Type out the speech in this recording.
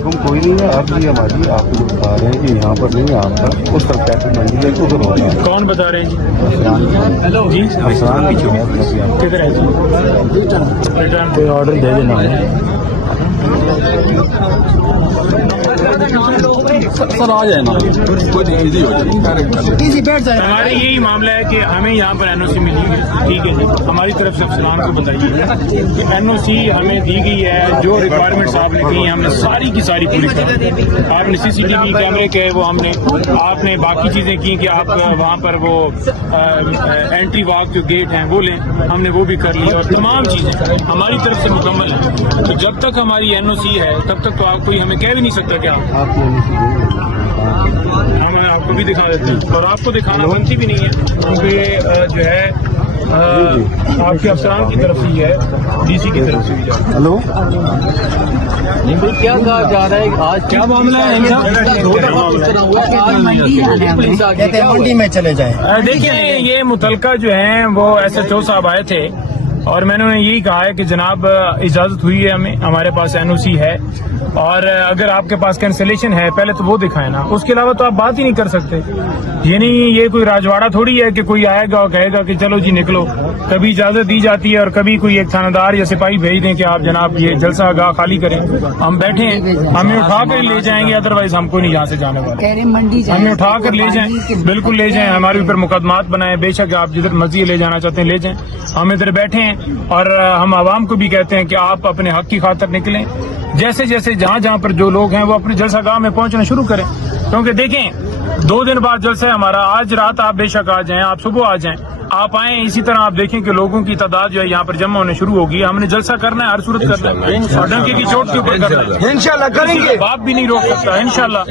हुक्म कोई नहीं है, आप भी हमारी आपको जो बता रहे हैं कि यहाँ पर नहीं यहाँ पर उस तरफ कैसे मंडी है तो उधर होना है। कौन बता रहे हैं हेलो जी अफसान की जो है किधर है रिटर्न पे ऑर्डर दे देना सर आ जाए ना, हमारे यही मामला है कि हमें यहाँ पर एनओसी मिली है, ठीक है। हमारी तरफ से अफसरान को बताइए कि एनओसी हमें दी गई है, जो रिक्वायरमेंट्स आपने की हमने सारी की सारी पूरी कर। आपने सीसीटीवी कैमरे के वो हमने, आपने बाकी चीजें की कि आप वहाँ पर वो एंट्री वॉक जो गेट हैं वो लें, हमने वो भी कर ली और तमाम चीजें हमारी तरफ से मुकम्मल हैं। तो जब तक हमारी एनओसी है तब तक तो आप कोई हमें कह भी नहीं सकता क्या मैं आपको भी दिखा देता हूँ और आपको दिखाना बनती भी नहीं है, क्योंकि जो है आपके अफसरान की तरफ से ही है, डीसी की तरफ से भी जाए। हेलो क्या कहा जा रहा है, आज क्या मामला है? मंडी में चले जाए। देखिए ये मुतलका जो हैं वो SHO साहब आए थे और मैंने उन्हें यही कहा है कि जनाब इजाजत हुई है, हमें हमारे पास एनओसी है और अगर आपके पास कैंसिलेशन है पहले तो वो दिखाए ना, उसके अलावा तो आप बात ही नहीं कर सकते। ये नहीं, ये कोई राजवाड़ा थोड़ी है कि कोई आएगा और कहेगा कि चलो जी निकलो। कभी इजाजत दी जाती है और कभी कोई एक थानेदार या सिपाही भेज दें कि आप जनाब ये जलसा गाह खाली करें, हम बैठे हैं, हमें उठा कर ले जाएंगे, अदरवाइज हमको नहीं यहाँ से जाने वाले। हमें उठा कर ले जाएं, बिल्कुल ले जाएं, हमारे ऊपर मुकदमात बनाए, बेशक आप जिधर मर्जी ले जाना चाहते हैं ले जाएं, हम इधर बैठे हैं और हम आवाम को भी कहते हैं कि आप अपने हक की खातिर निकलें। जैसे जैसे जहाँ जहाँ पर जो लोग हैं वो अपने जलसा गाह में पहुंचना शुरू करें, क्योंकि देखें 2 दिन बाद जलसा है हमारा। आज रात आप बेशक आ जाएं, आप सुबह आ जाएं, आप आए, इसी तरह आप देखें कि लोगों की तादाद जो है यहाँ पर जमा होने शुरू होगी। हमने जलसा करना है, हर सूरत करना है और डंके की चोट के ऊपर करना है, इंशाल्लाह करेंगे, बाप भी नहीं रोक सकता, इंशाल्लाह।